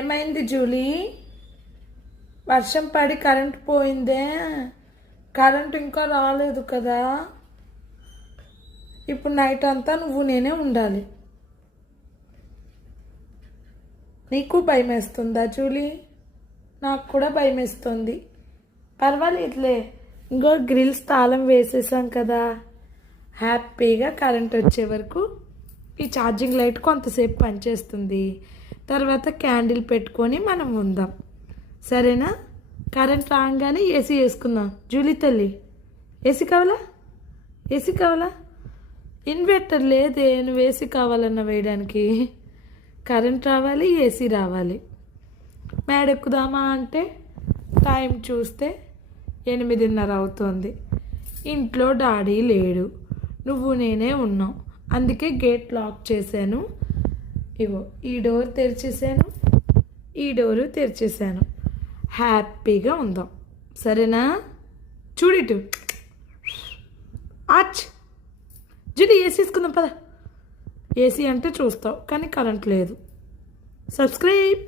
ఏమైంది జూలీ? వర్షం పడి కరెంట్ పోయిందే. కరెంట్ ఇంకా రాలేదు కదా. ఇప్పుడు నైట్ అంతా నువ్వు నేనే ఉండాలి. నీకు భయం వేస్తుందా జూలీ? నాకు కూడా భయం వేస్తుంది. పర్వాలేదులే, ఇంకో గ్రిల్స్ తాళం వేసేసాం కదా. హ్యాపీగా కరెంట్ వచ్చే వరకు ఈ ఛార్జింగ్ లైట్ కొంతసేపు పనిచేస్తుంది. తర్వాత క్యాండిల్ పెట్టుకొని మనం ఉందాం, సరేనా? కరెంట్ రాగానే ఏసీ వేసుకుందాం. జూలీ తల్లి, ఏసీ కావాలా? ఏసీ కావాలా? ఇన్వర్టర్ లేదే, నువ్వు ఏసీ కావాలన్నా వేయడానికి. కరెంట్ రావాలి, ఏసీ రావాలి. మేడెక్కుదామా అంటే టైం చూస్తే 8:30 అవుతోంది. ఇంట్లో డాడీ లేడు, నువ్వు నేనే ఉన్నాం. అందుకే గేట్ లాక్ చేశాను. ఇగో ఈ డోర్ తెరిచేసాను, ఈ డోరు తెరిచేసాను. హ్యాపీగా ఉందాం, సరేనా? చూడిటు ఆచ్ జుడి ఏసీ వేసుకుందాం పద. ఏసీ అంటే చూస్తావు కానీ కరెంట్ లేదు. సబ్స్క్రైబ్.